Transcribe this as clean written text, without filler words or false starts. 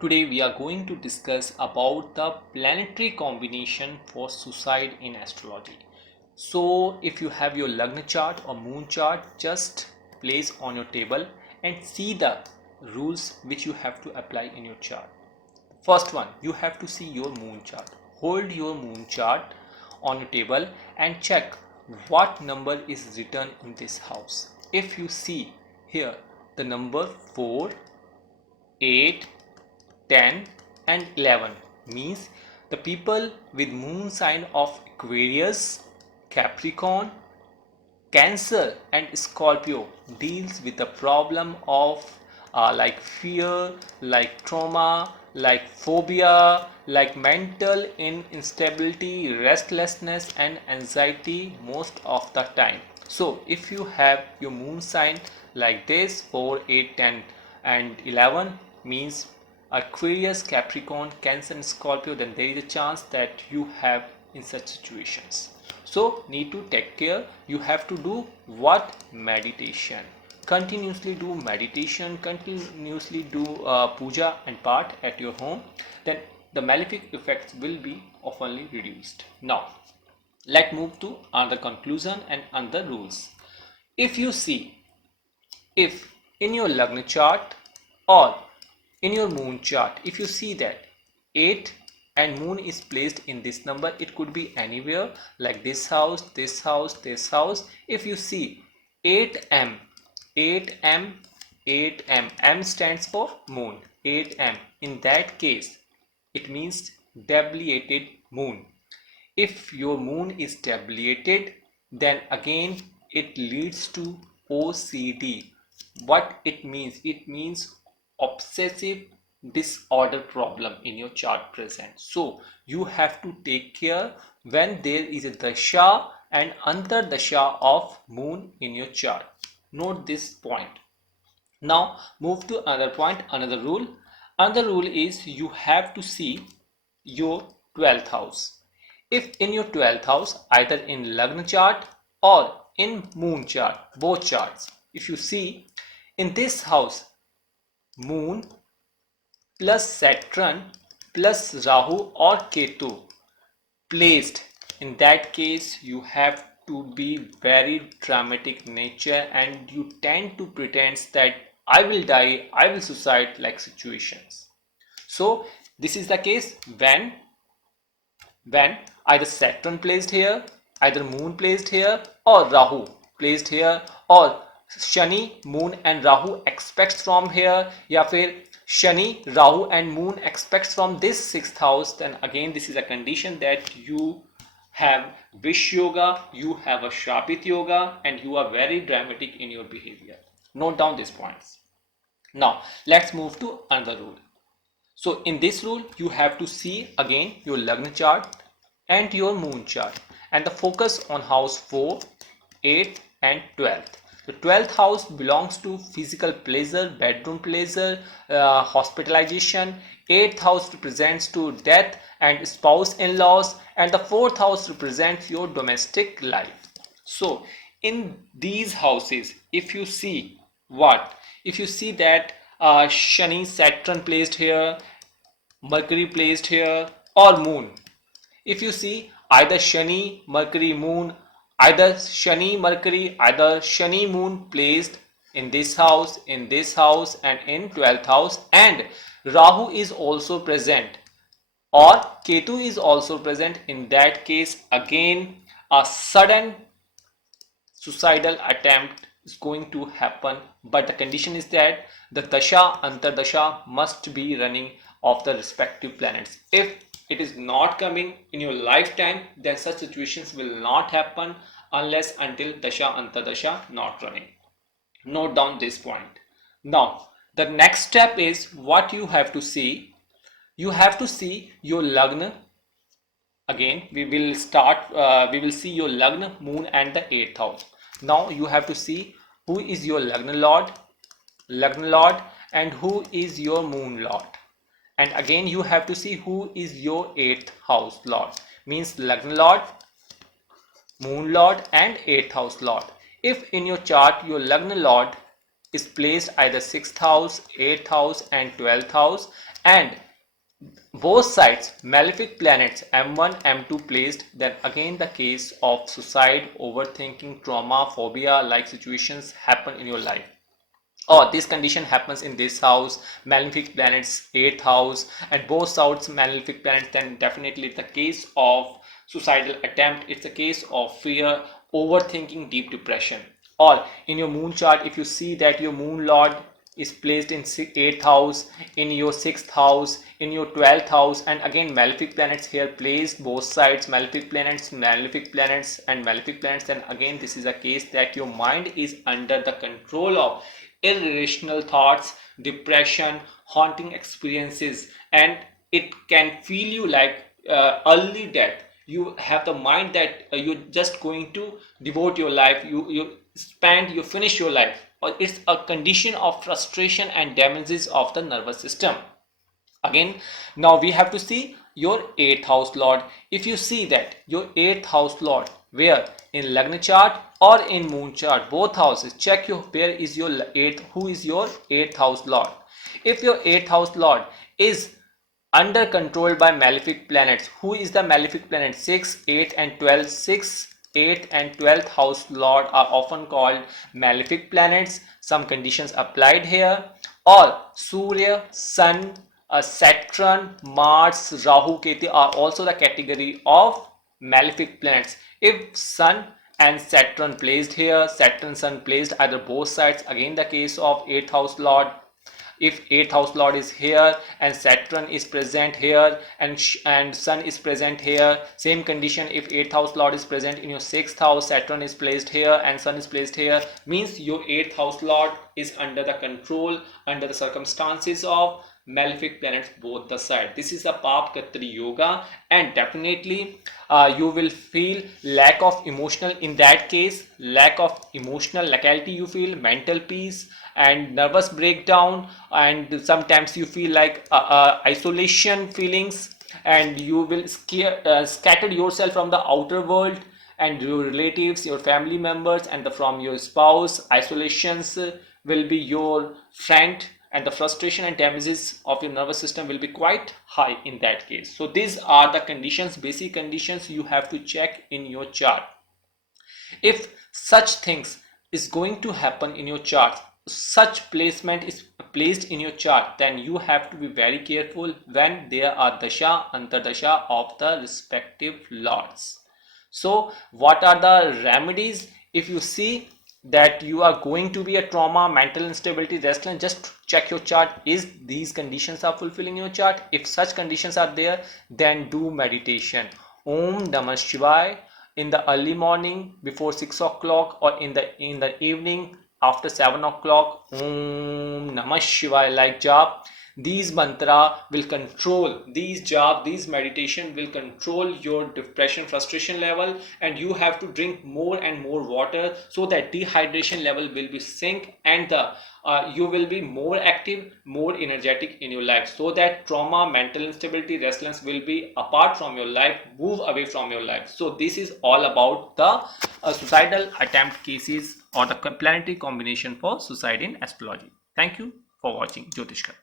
Today we are going to discuss about the planetary combination for suicide in astrology. So if you have your Lagna chart or moon chart, just place on your table and see the rules which you have to apply in your chart. First one, you have to see your moon chart. Hold your moon chart on your table and check what number is written in this house. If you see here the number 4, 8, 10 and 11 means the people with moon sign of Aquarius, Capricorn, Cancer and Scorpio deals with the problem of like fear, like trauma, like phobia, like mental instability, restlessness and anxiety most of the time. So if you have your moon sign like this 4, 8, 10 and 11 means Aquarius, Capricorn, Cancer and Scorpio, then there is a chance that you have in such situations. So need to take care. You have to do what? Meditation. Continuously do meditation, continuously do puja and part at your home. Then the malefic effects will be oftenly reduced. Now let's move to another conclusion and other rules. If you see, if in your Lagna chart or in your moon chart, if you see that 8 and moon is placed in this number, it could be anywhere like this house, this house, this house. If you see 8M, 8M, 8M, M stands for moon, 8M. In that case, it means debiliated moon. If your moon is debiliated, then again it leads to OCD. What it means? It means obsessive disorder problem in your chart present. So you have to take care when there is a dasha and antardasha of moon in your chart. Note this point. Now move to another point, another rule. Another rule is you have to see your 12th house. If in your 12th house, either in Lagna chart or in moon chart, both charts, if you see in this house, moon plus Saturn plus Rahu or Ketu placed, in that case you have to be very dramatic nature and you tend to pretend that I will die, I will suicide like situations. So this is the case when either Saturn placed here, either moon placed here or Rahu placed here, or Shani, moon and Rahu expects from here, या फिर Shani, Rahu and moon expects from this 6th house, then again this is a condition that you have Vish yoga, you have a Shrapit yoga and you are very dramatic in your behavior. Note down these points. Now let's move to another rule. So in this rule, you have to see again your Lagna chart and your moon chart and the focus on house 4, 8 and 12th. The 12th house belongs to physical pleasure, bedroom pleasure, hospitalization. 8th house represents to death and spouse in-laws, and the 4th house represents your domestic life. So in these houses, if you see what? If you see that Shani, Saturn placed here, Mercury placed here or moon. If you see either Shani, Mercury, moon, either Shani, Mercury, either Shani, moon placed in this house and in 12th house, and Rahu is also present or Ketu is also present, in that case again a sudden suicidal attempt is going to happen, but the condition is that the dasha antardasha must be running of the respective planets. If it is not coming in your lifetime, then such situations will not happen unless until dasha antardasha not running. Note down this point. Now the next step is what you have to see. You have to see your lagna. Again we will start, we will see your lagna, moon and the 8th house. Now you have to see who is your lagna lord and who is your moon lord, and again you have to see who is your 8th house lord, means lagna lord, moon lord and 8th house lord. If in your chart your lagna lord is placed either 6th house, 8th house and 12th house, and both sides malefic planets M1, M2 placed, then again the case of suicide, overthinking, trauma, phobia like situations happen in your life. Or this condition happens in this house, malefic planets 8th house, and both sides malefic planets, then definitely it's a case of suicidal attempt, it's a case of fear, overthinking, deep depression. Or in your moon chart, if you see that your moon lord is placed in 8th house, in your 6th house, in your 12th house, and again malefic planets here placed both sides, malefic planets and malefic planets, then again this is a case that your mind is under the control of irrational thoughts, depression, haunting experiences, and it can feel you like early death. You have the mind that you're just going to devote your life, you finish your life, or it's a condition of frustration and damages of the nervous system. Again, now we have to see your 8th house lord. If you see that your 8th house lord, where in Lagna chart or in moon chart, both houses, check your where is your 8th, who is your 8th house lord. If your 8th house lord is under control by malefic planets, who is the malefic planet? 6, 8 and 12. 6, 8 and 12th house lord are often called malefic planets. Some conditions applied here. Or Surya, Sun, Saturn, Mars, Rahu, Ketu are also the category of malefic planets. If Sun and Saturn placed here, Saturn, Sun placed either both sides, again the case of 8th house lord. If 8th house lord is here and Saturn is present here and Sun is present here, same condition. If 8th house lord is present in your 6th house, Saturn is placed here and Sun is placed here, means your 8th house lord is under the control, under the circumstances of malefic planets both the side. This is a Pap Katri yoga, and definitely you will feel lack of emotional, in that case lack of emotional locality, you feel mental peace and nervous breakdown, and sometimes you feel like isolation feelings, and you will scatter yourself from the outer world and your relatives, your family members, and from your spouse. Isolations will be your friend, and the frustration and damages of your nervous system will be quite high in that case. So these are the conditions, basic conditions you have to check in your chart. If such things is going to happen in your chart, such placement is placed in your chart, then you have to be very careful when there are dasha antardasha of the respective lords. So what are the remedies? If you see that you are going to be a trauma, mental instability, restlessness, just check your chart, is these conditions are fulfilling your chart. If such conditions are there, then do meditation. Om Namah Shivaya in the early morning before 6 o'clock, or in the evening after 7 o'clock. Om Namah Shivaya like jap. These mantra will control, these jap, these meditation will control your depression, frustration level, and you have to drink more and more water so that dehydration level will be sink, and you will be more active, more energetic in your life, so that trauma, mental instability, restlessness will be apart from your life, move away from your life. So this is all about the suicidal attempt cases or the planetary combination for suicide in astrology. Thank you for watching Jyotishkar.